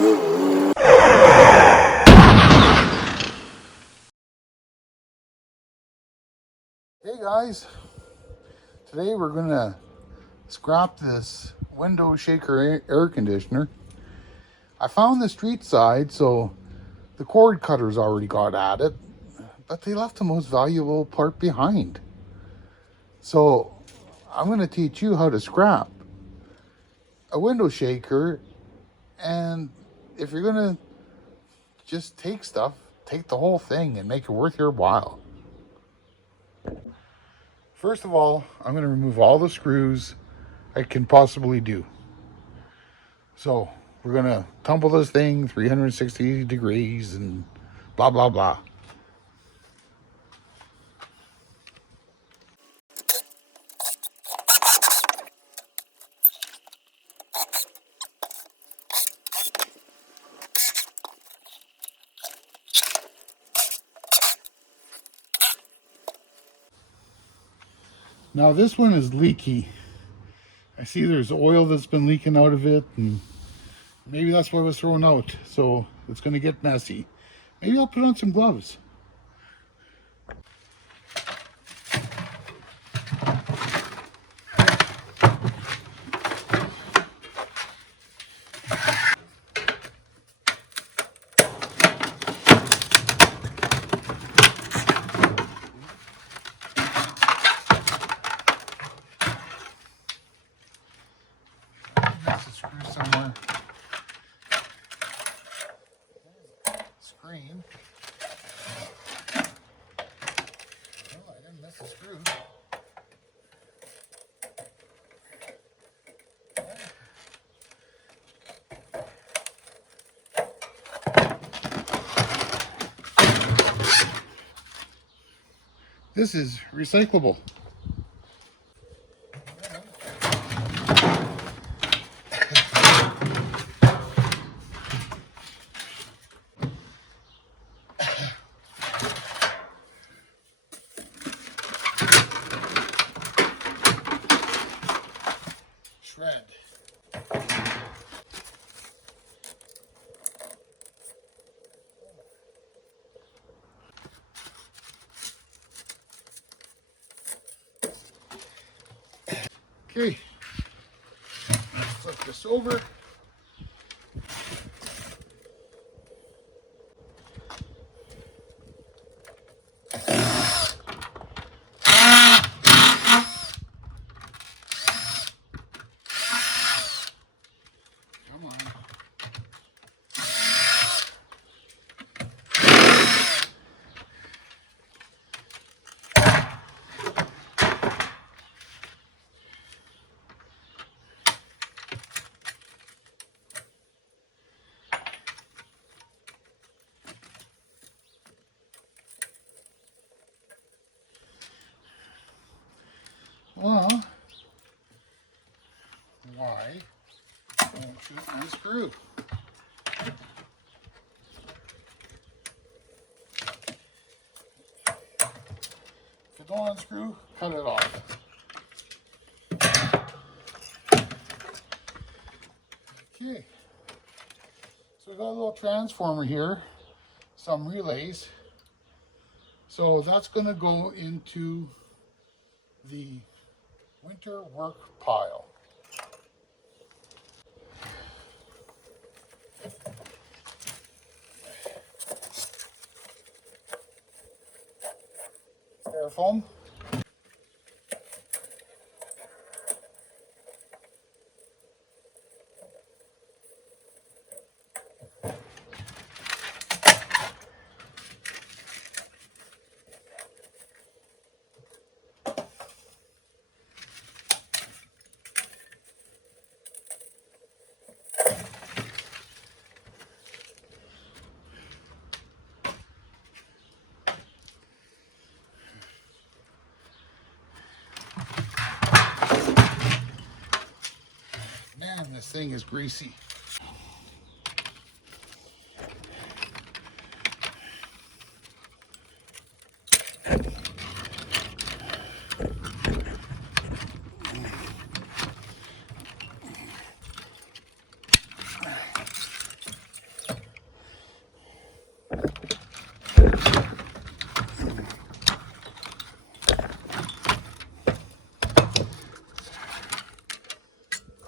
Hey guys, today we're gonna scrap this window shaker air conditioner. I found the street side, so the cord cutters already got at it, but they left the most valuable part behind. So I'm gonna teach you how to scrap a window shaker, and if you're gonna just take stuff, take the whole thing and make it worth your while. First of all, I'm going to remove all the screws I can possibly do. So we're going to tumble this thing 360 degrees and blah, blah, blah. Now this one is leaky. I see there's oil that's been leaking out of it, and maybe that's what was thrown out. So it's going to get messy. Maybe I'll put on some gloves. That's a screw somewhere. Screen. Oh, I didn't miss a screw. This is recyclable. Shred. Okay, flip this over. Come on. Well, why won't you unscrew? If you don't unscrew, cut it off. Okay, so we got a little transformer here, some relays. So that's going to go into the winter work pile. Styrofoam. Man, this thing is greasy.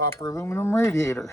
copper aluminum radiator.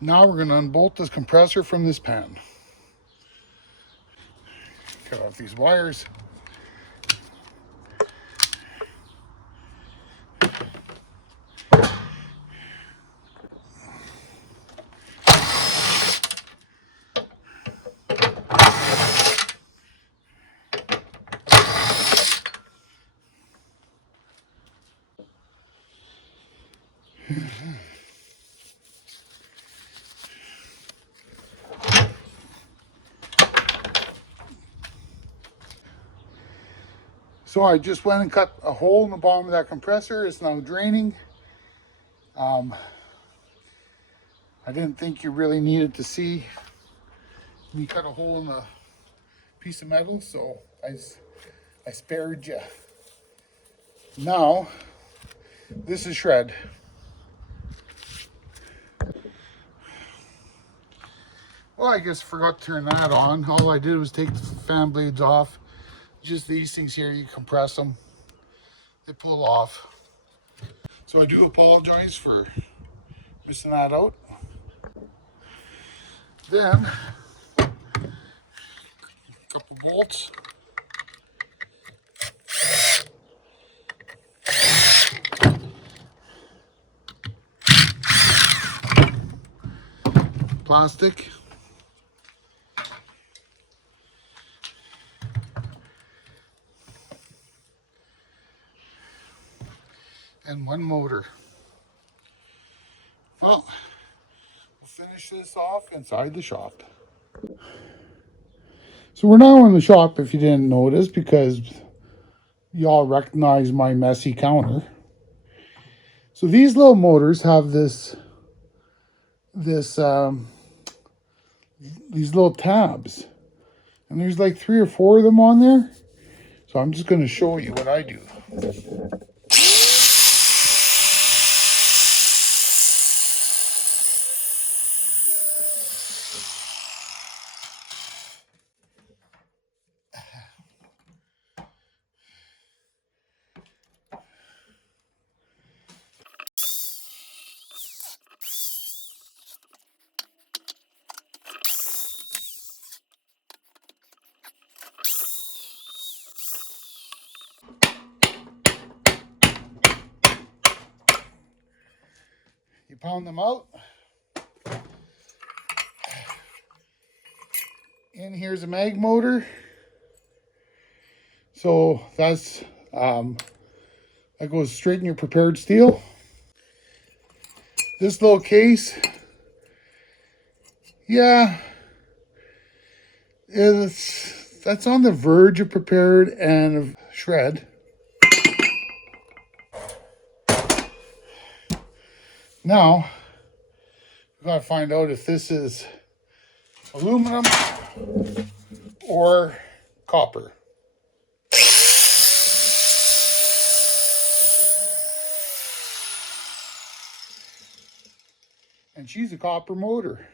Now we're going to unbolt this compressor from this pan. Cut off these wires. So I just went and cut a hole in the bottom of that compressor. It's now draining. I didn't think you really needed to see me cut a hole in a piece of metal, so I spared you. Now, this is shred. Well, I guess I forgot to turn that on. All I did was take the fan blades off. Just these things here, you compress them, they pull off. So I do apologize for missing that out. Then, a couple bolts. Plastic. And one motor. Well, we'll finish this off inside the shop. So we're now in the shop, if you didn't notice, because y'all recognize my messy counter. So these little motors have these little tabs, and there's like 3 or 4 of them on there. So I'm just going to show you what I do. You pound them out. And here's a mag motor. So that's that goes straight in your prepared steel. This little case, yeah, that's on the verge of prepared and of shred. Now, we've got to find out if this is aluminum or copper. And she's a copper motor.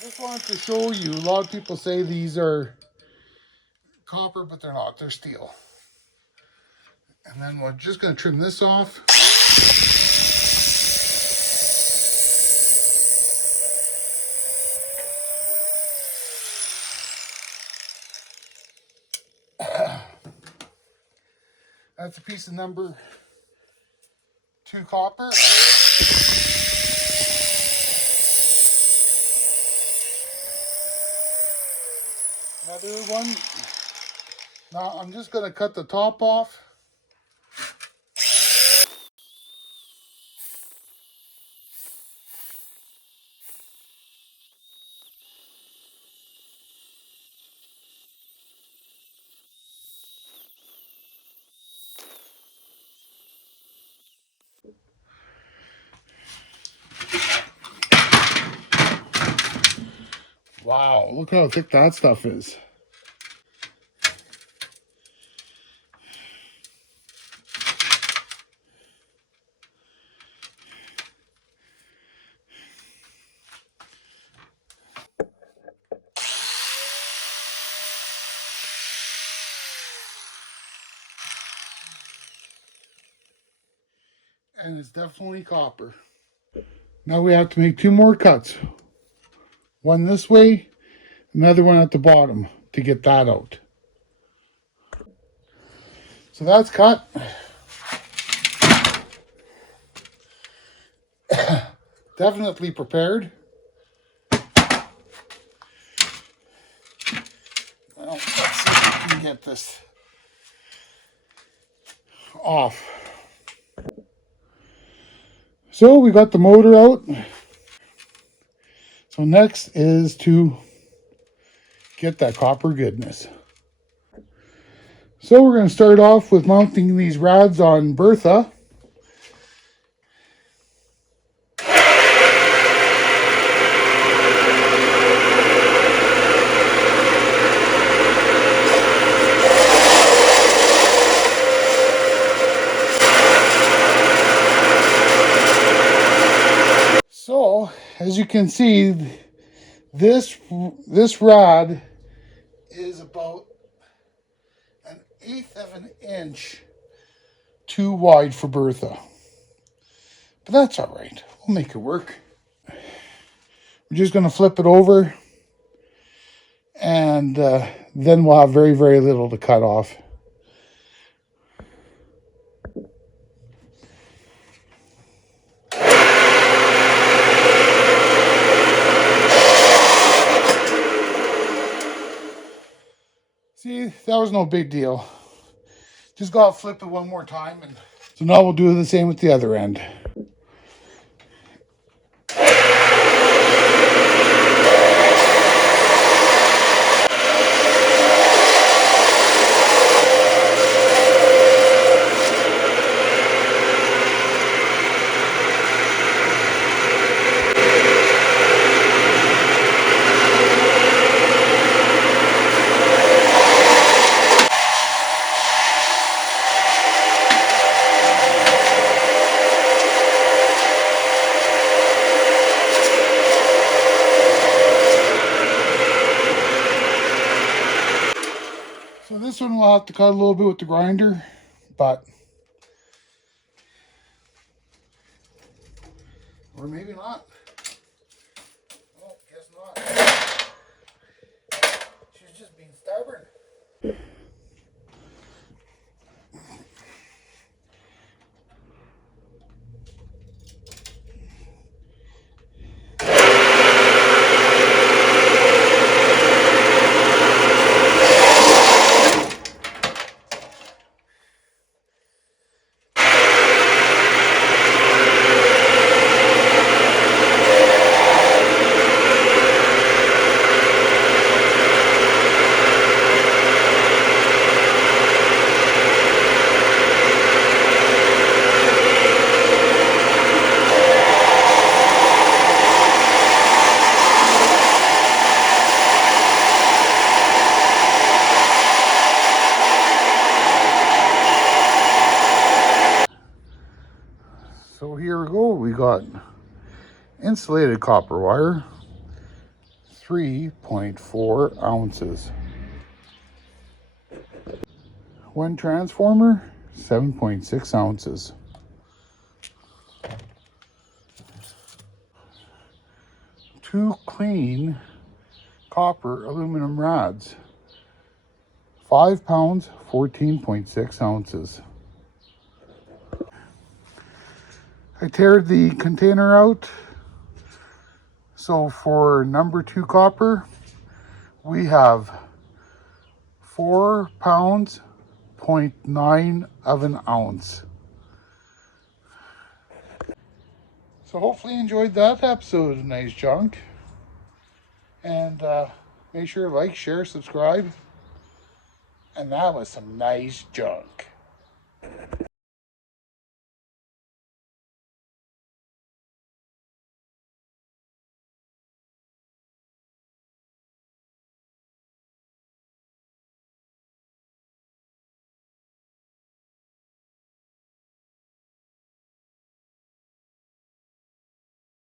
Just wanted to show you, a lot of people say these are copper, but they're not, they're steel. And then we're just going to trim this off. That's a piece of number 2 copper. Another one. Now I'm just going to cut the top off. Wow, look how thick that stuff is. And it's definitely copper. Now we have to make 2 more cuts. One this way, another one at the bottom to get that out. So that's cut. Definitely prepared. Well, let's see if we can get this off. So we got the motor out. So next is to get that copper goodness. So we're going to start off with mounting these rods on Bertha. So as you can see, this rod is about 1/8 of an inch too wide for Bertha. But that's all right. We'll make it work. We're just going to flip it over, and then we'll have very, very little to cut off. See, that was no big deal. Just got to flip it one more time. And so now we'll do the same with the other end. So this one we'll have to cut a little bit with the grinder, but or maybe not. Oh, guess not. She's just being stubborn. So here we go. We got insulated copper wire, 3.4 ounces. One transformer, 7.6 ounces. 2 clean copper aluminum rods, 5 pounds, 14.6 ounces. I teared the container out. So for number 2 copper, we have 4 pounds, 0.9 of an ounce. So hopefully you enjoyed that episode of Nice Junk. And make sure to like, share, subscribe. And that was some nice junk.